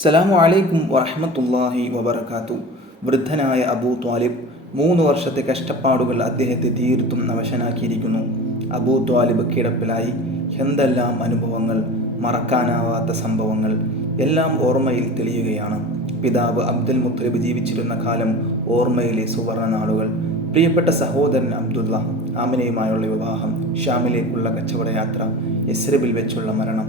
അസ്സലാമു അലൈക്കും വറഹ്മത്തുള്ളാഹി വബറകാത്തു. വൃദ്ധനായ അബൂ ത്വാലിബ് 3 വർഷത്തെ കഷ്ടപ്പാടുകൾ അദ്ദേഹത്തെ തീർത്തും അവശനാക്കിയിരിക്കുന്നു. അബൂ ത്വാലിബ് കിടപ്പിലായി. എന്തെല്ലാം അനുഭവങ്ങൾ, മറക്കാനാവാത്ത സംഭവങ്ങൾ എല്ലാം ഓർമ്മയിൽ തെളിയുകയാണ്. പിതാവ് അബ്ദുൽ മുത്തലിബ് ജീവിച്ചിരുന്ന കാലം ഓർമ്മയിലെ സുവർണ നാളുകൾ. പ്രിയപ്പെട്ട സഹോദരൻ അബ്ദുള്ള, ആമിനയുമായുള്ള വിവാഹം, ഷാമിലേക്കുള്ള കച്ചവടയാത്ര, യസ്രിബിൽ വെച്ചുള്ള മരണം,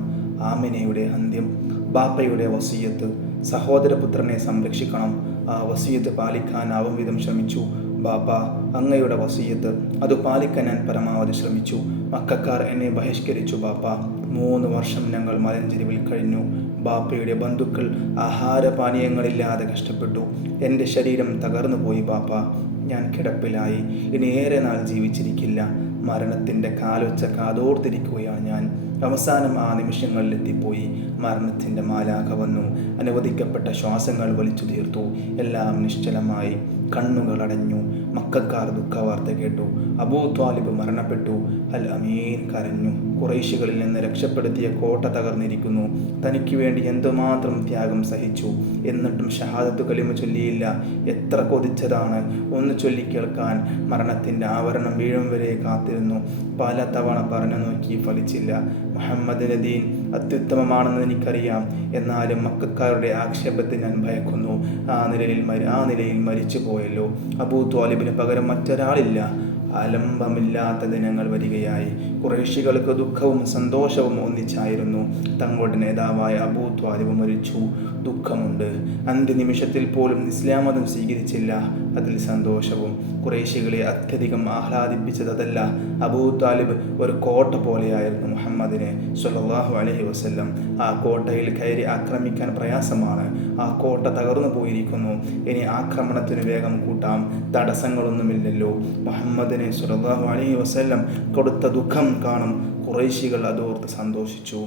ആമിനയുടെ അന്ത്യം, ബാപ്പയുടെ വസിയത്ത്, സഹോദരപുത്രനെ സംരക്ഷിക്കണം, ആ വസിയത്ത് പാലിക്കാനാവും വിധം ശ്രമിച്ചു. ബാപ്പ, അങ്ങയുടെ വസിയത്ത് അത് പാലിക്കാൻ ഞാൻ പരമാവധി ശ്രമിച്ചു. മക്കാർ എന്നെ ബഹിഷ്കരിച്ചു ബാപ്പ. 3 വർഷം ഞങ്ങൾ മലഞ്ചെരിവിൽ കഴിഞ്ഞു. ബാപ്പയുടെ ബന്ധുക്കൾ ആഹാരപാനീയങ്ങളില്ലാതെ കഷ്ടപ്പെട്ടു. എൻ്റെ ശരീരം തകർന്നു പോയി ബാപ്പ. ഞാൻ കിടപ്പിലായി. ഇനി ഏറെ നാൾ ജീവിച്ചിരിക്കില്ല. മരണത്തിൻ്റെ കാലൊച്ച കാതോർത്തിരിക്കുകയാണ് ഞാൻ. അവസാനം ആ നിമിഷങ്ങളിലെത്തിപ്പോയി. മരണത്തിൻ്റെ മാലാഖ വന്നു. അനുവദിക്കപ്പെട്ട ശ്വാസങ്ങൾ വലിച്ചു തീർത്തു. എല്ലാം നിശ്ചലമായി. കണ്ണുകൾ അടഞ്ഞു. മക്കാർ ദുഃഖവാർത്ത കേട്ടു. അബൂ ത്വാലിബ് മരണപ്പെട്ടു. അൽ അമീൻ കരഞ്ഞു. ഖുറൈശികളിൽ നിന്ന് രക്ഷപ്പെടുത്തിയ കോട്ട തകർന്നിരിക്കുന്നു. തനിക്ക് വേണ്ടി എന്തുമാത്രം ത്യാഗം സഹിച്ചു. എന്നിട്ടും ഷഹാദത്ത് കലിമ ചൊല്ലിയില്ല. എത്ര കൊതിച്ചതാണ് ഒന്ന് ചൊല്ലിക്കേൾക്കാൻ. മരണത്തിൻ്റെ ആവരണം വീഴും വരെ കാത്തിരുന്നു. പല തവണ പറഞ്ഞു നോക്കി, ഫലിച്ചില്ല. മുഹമ്മദിൻ്റെ ദീൻ അത്യുത്തമമാണെന്ന് എനിക്കറിയാം. എന്നാലും മക്കാരുടെ ആക്ഷേപത്തെ ഞാൻ ഭയക്കുന്നു. ആ നിലയിൽ മരിച്ചു പോയല്ലോ. അബൂ ത്വാലിബിന് പകരം മറ്റൊരാളില്ല. ആലംബമില്ലാത്ത ദിനങ്ങൾ വരികയായി. ഖുറൈശികൾക്ക് ദുഃഖവും സന്തോഷവും ഒന്നിച്ചായിരുന്നു. തങ്ങളുടെ നേതാവായ അബൂ ത്വാലിബ് മരിച്ചു. ദുഃഖമുണ്ട്. അന്ത്യനിമിഷത്തിൽ പോലും ഇസ്ലാം മതം സ്വീകരിച്ചില്ല. അതിൽ സന്തോഷവും. ഖുറൈശികളെ അത്യധികം ആഹ്ലാദിപ്പിച്ചത് അതല്ല. അബൂ ത്വാലിബ് ഒരു കോട്ട പോലെയായിരുന്നു മുഹമ്മദിനെ സ്വല്ലല്ലാഹു അലൈഹി വസല്ലം. ആ കോട്ടയിൽ കയറി ആക്രമിക്കാൻ പ്രയാസമാണ്. ആ കോട്ട തകർന്നു പോയിരിക്കുന്നു. ഇനി ആക്രമണത്തിന് വേഗം കൂട്ടാം. തടസ്സങ്ങളൊന്നുമില്ലല്ലോ. മുഹമ്മദിനെ സ്വല്ലല്ലാഹു അലൈഹി വസല്ലം കൊടുത്ത ദുഃഖം കാണും ഖുറൈശികൾ അതോർത്ത് സന്തോഷിച്ചു.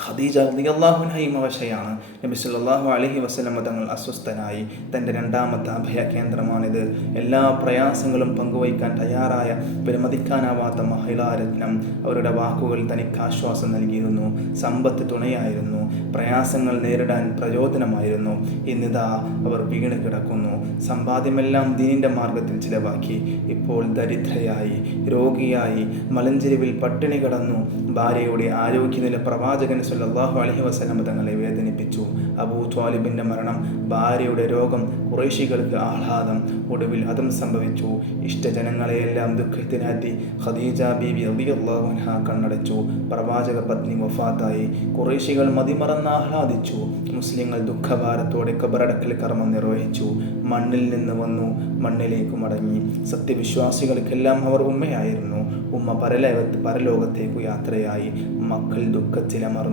ഖദീജ റളിയല്ലാഹു അൻഹയും അവശയാണ്. നബി സല്ലല്ലാഹു അലൈഹി വസല്ലം തങ്ങൾ അസ്വസ്ഥനായി. തൻ്റെ 2ാമത്തെ അഭയ കേന്ദ്രമാണിത്. എല്ലാ പ്രയാസങ്ങളും പങ്കുവയ്ക്കാൻ തയ്യാറായ വിലമതിക്കാനാവാത്ത മഹിളാരത്നം. അവരുടെ വാക്കുകൾ തനിക്ക് ആശ്വാസം നൽകിയിരുന്നു. സമ്പത്ത് തുണയായിരുന്നു. പ്രയാസങ്ങൾ നേരിടാൻ പ്രചോദനമായിരുന്നു. ഇന്നിതാ അവർ വീണ് കിടക്കുന്നു. സമ്പാദ്യമെല്ലാം ദീനിൻ്റെ മാർഗത്തിൽ ചിലവാക്കി. ഇപ്പോൾ ദരിദ്രയായി, രോഗിയായി, മലഞ്ചെരിവിൽ പട്ടിണി കിടന്നു. ഭാര്യയുടെ ആരോഗ്യനില പ്രവാചകൻ സ്വല്ലല്ലാഹു അലൈഹി വസല്ലം തങ്ങളെ വേദനിപ്പിച്ചു. അബൂ ത്വാലിബിൻ്റെ മരണം, ഭാര്യയുടെ രോഗം, ഖുറൈശികൾക്ക് ആഹ്ലാദം. ഒടുവിൽ അതും സംഭവിച്ചു. ഇഷ്ടജനങ്ങളെയെല്ലാം ദുഃഖത്തിനാറ്റി ഖദീജ ബീവി റളിയല്ലാഹു അൻഹ കണ്ണടച്ചു. പ്രവാചക പത്നി വഫാത്തായി. ഖുറൈശികൾ മതിമറന്ന് ആഹ്ലാദിച്ചു. മുസ്ലിങ്ങൾ ദുഃഖഭാരത്തോടെ ഖബറടക്കൽ കർമ്മം നിർവഹിച്ചു. മണ്ണിൽ നിന്ന് വന്നു, മണ്ണിലേക്ക് മടങ്ങി. സത്യവിശ്വാസികൾക്കെല്ലാം അവർ ഉമ്മയായിരുന്നു. ഉമ്മ പരലോകത്തേക്കു യാത്രയായി. മക്കൾ ദുഃഖത്തിലമർന്നു.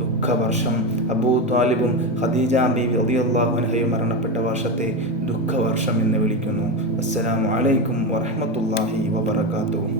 ദുഃഖവർഷം. അബൂ ത്വാലിബും ഖദീജ ബീവി റളിയല്ലാഹു അൻഹയും മരണപ്പെട്ട വർഷത്തെ ദുഃഖവർഷം എന്ന് വിളിക്കുന്നു. അസ്സലാമു അലൈക്കും വറഹ്മത്തുള്ളാഹി വബറകാതുഹു.